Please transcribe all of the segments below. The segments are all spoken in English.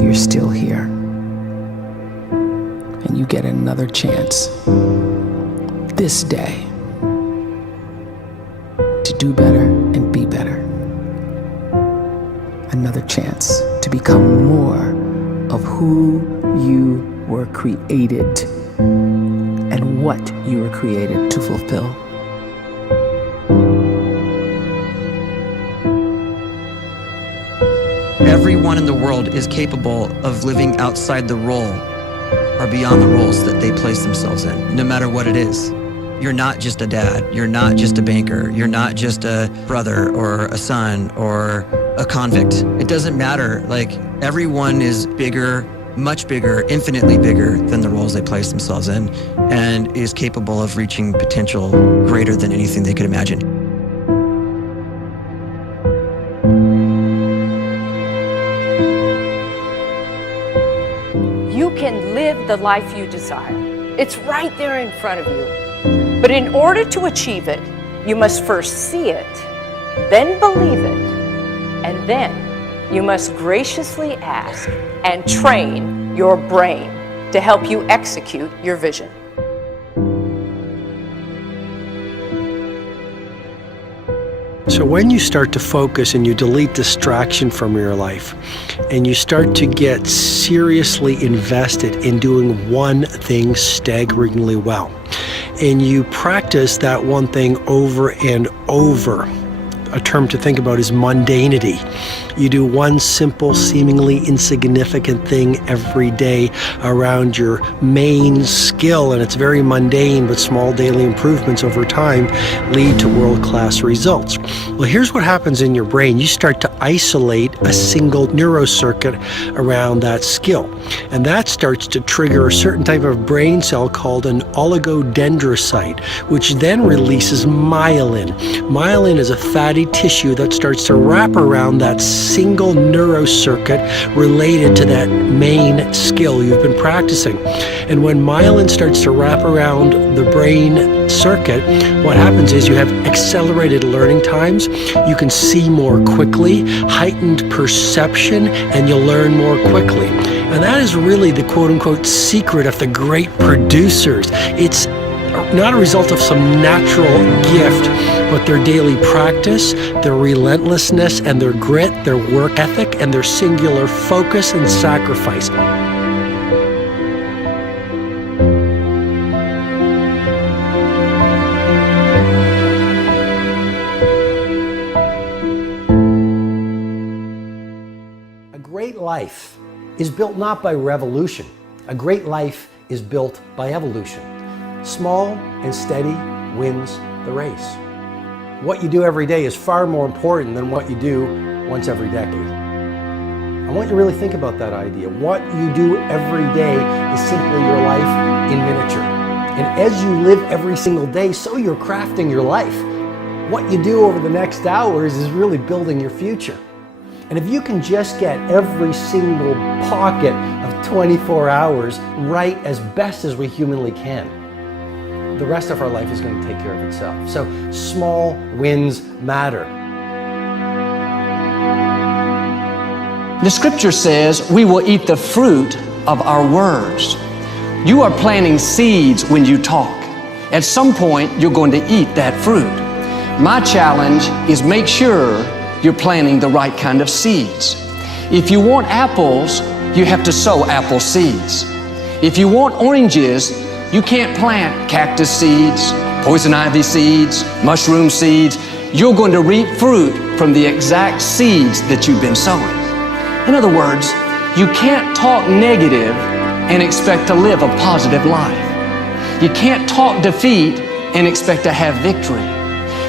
you're still here. And you get another chance this day to do better and be better. Another chance to become more of who you were created and what you were created to fulfill. Everyone in the world is capable of living outside the role or beyond the roles that they place themselves in, no matter what it is. You're not just a dad, you're not just a banker, you're not just a brother or a son or a convict. It doesn't matter. Like, everyone is bigger, much bigger, infinitely bigger than the roles they place themselves in, and is capable of reaching potential greater than anything they could imagine. You can live the life you desire. It's right there in front of you. But in order to achieve it, you must first see it, then believe it, and then you must graciously ask and train your brain to help you execute your vision. So when you start to focus and you delete distraction from your life, and you start to get seriously invested in doing one thing staggeringly well, and you practice that one thing over and over, a term to think about is mundanity. You do one simple, seemingly insignificant thing every day around your main skill, and it's very mundane, but small daily improvements over time lead to world-class results. Well, here's what happens in your brain. You start to isolate a single neurocircuit around that skill, and that starts to trigger a certain type of brain cell called an oligodendrocyte, which then releases myelin. Myelin is a fatty tissue that starts to wrap around that single neurocircuit related to that main skill you've been practicing. And when myelin starts to wrap around the brain circuit, what happens is you have accelerated learning times, you can see more quickly, heightened perception, and you'll learn more quickly. And that is really the quote-unquote secret of the great producers. It's not a result of some natural gift, but their daily practice, their relentlessness and their grit, their work ethic, and their singular focus and sacrifice. A great life is built not by revolution. A great life is built by evolution. Small and steady wins the race. What you do every day is far more important than what you do once every decade. I want you to really think about that idea. What you do every day is simply your life in miniature. And as you live every single day, so you're crafting your life. What you do over the next hours is really building your future. And if you can just get every single pocket of 24 hours right as best as we humanly can, the rest of our life is going to take care of itself. So small wins matter. The scripture says we will eat the fruit of our words. You are planting seeds when you talk. At some point, you're going to eat that fruit. My challenge is make sure you're planting the right kind of seeds. If you want apples, you have to sow apple seeds. If you want oranges, you can't plant cactus seeds, poison ivy seeds, mushroom seeds. You're going to reap fruit from the exact seeds that you've been sowing. In other words, you can't talk negative and expect to live a positive life. You can't talk defeat and expect to have victory.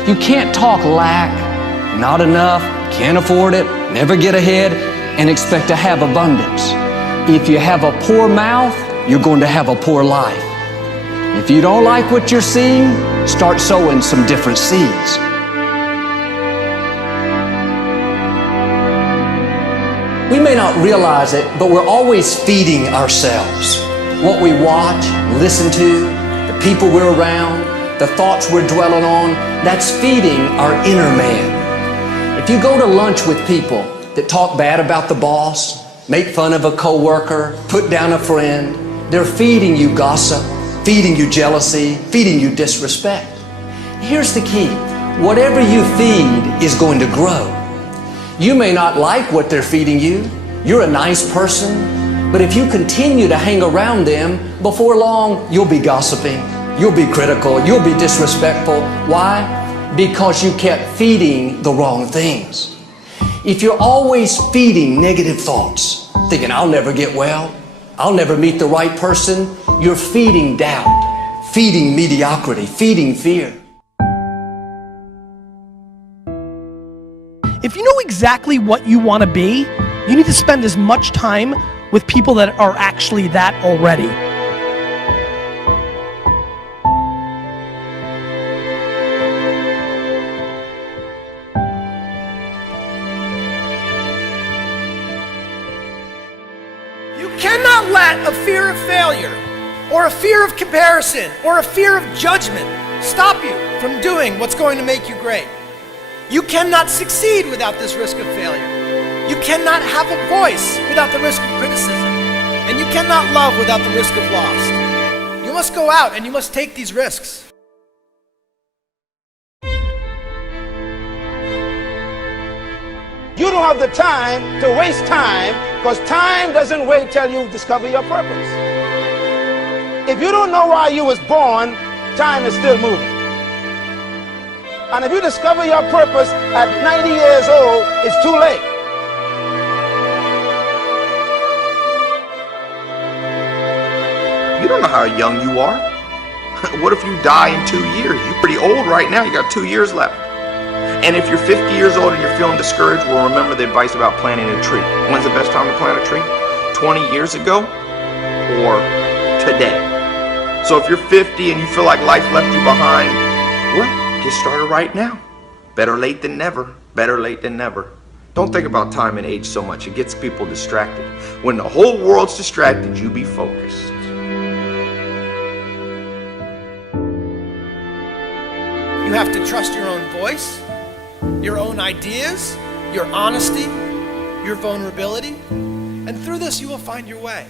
You can't talk lack, not enough, can't afford it, never get ahead, and expect to have abundance. If you have a poor mouth, you're going to have a poor life. If you don't like what you're seeing, start sowing some different seeds. We may not realize it, but we're always feeding ourselves. What we watch, listen to, the people we're around, the thoughts we're dwelling on, that's feeding our inner man. If you go to lunch with people that talk bad about the boss, make fun of a coworker, put down a friend. They're feeding you gossip, feeding you jealousy, feeding you disrespect. Here's the key. Whatever you feed is going to grow. You may not like what they're feeding you. You're a nice person, but if you continue to hang around them, before long, you'll be gossiping, you'll be critical, you'll be disrespectful. Why? Because you kept feeding the wrong things. If you're always feeding negative thoughts, thinking, I'll never get well, I'll never meet the right person, you're feeding doubt, feeding mediocrity, feeding fear. If you know exactly what you want to be, you need to spend as much time with people that are actually that already. You cannot let a fear of failure, or a fear of comparison, or a fear of judgment stop you from doing what's going to make you great. You cannot succeed without this risk of failure. You cannot have a voice without the risk of criticism. And you cannot love without the risk of loss. You must go out and you must take these risks. You don't have the time to waste time, because time doesn't wait till you discover your purpose. If you don't know why you was born, time is still moving. And if you discover your purpose at 90 years old, it's too late. You don't know how young you are. What if you die in 2 years? You're pretty old right now. You got 2 years left. And if you're 50 years old and you're feeling discouraged, well, remember the advice about planting a tree. When's the best time to plant a tree? 20 years ago or today? So if you're 50 and you feel like life left you behind, well, get started right now. Better late than never. Better late than never. Don't think about time and age so much. It gets people distracted. When the whole world's distracted, you be focused. You have to trust your own voice, your own ideas, your honesty, your vulnerability, and through this you will find your way.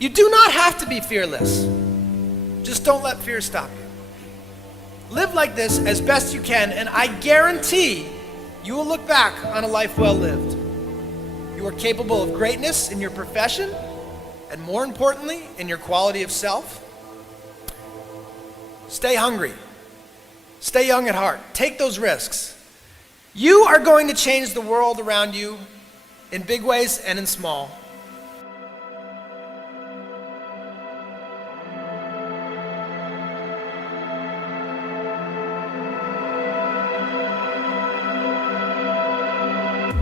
You do not have to be fearless. Just don't let fear stop you. Live like this as best you can, and I guarantee you will look back on a life well lived. You are capable of greatness in your profession, and more importantly, in your quality of self. Stay hungry. Stay young at heart. Take those risks. You are going to change the world around you in big ways and in small.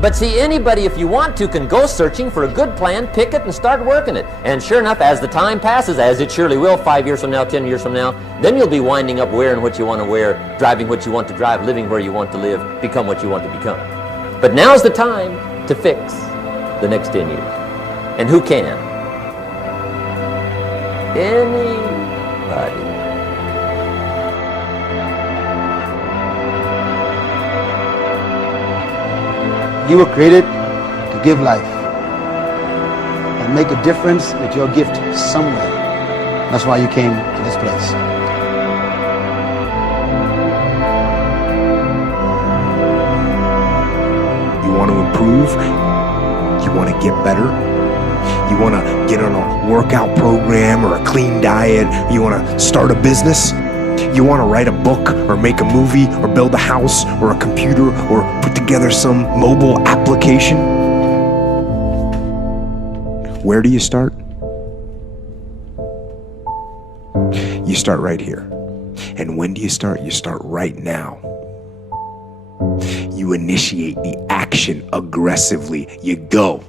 But see, anybody, if you want to, can go searching for a good plan, pick it, and start working it. And sure enough, as the time passes, as it surely will 5 years from now, 10 years from now, then you'll be winding up wearing what you want to wear, driving what you want to drive, living where you want to live, become what you want to become. But now's the time to fix the next 10 years. And who can? Anybody. You were created to give life and make a difference with your gift somewhere. That's why you came to this place. You want to improve? You want to get better? You want to get on a workout program or a clean diet? You want to start a business? You want to write a book or make a movie or build a house or a computer or put together some mobile application? Where do you start? You start right here. And when do you start? You start right now. You initiate the action aggressively. You go.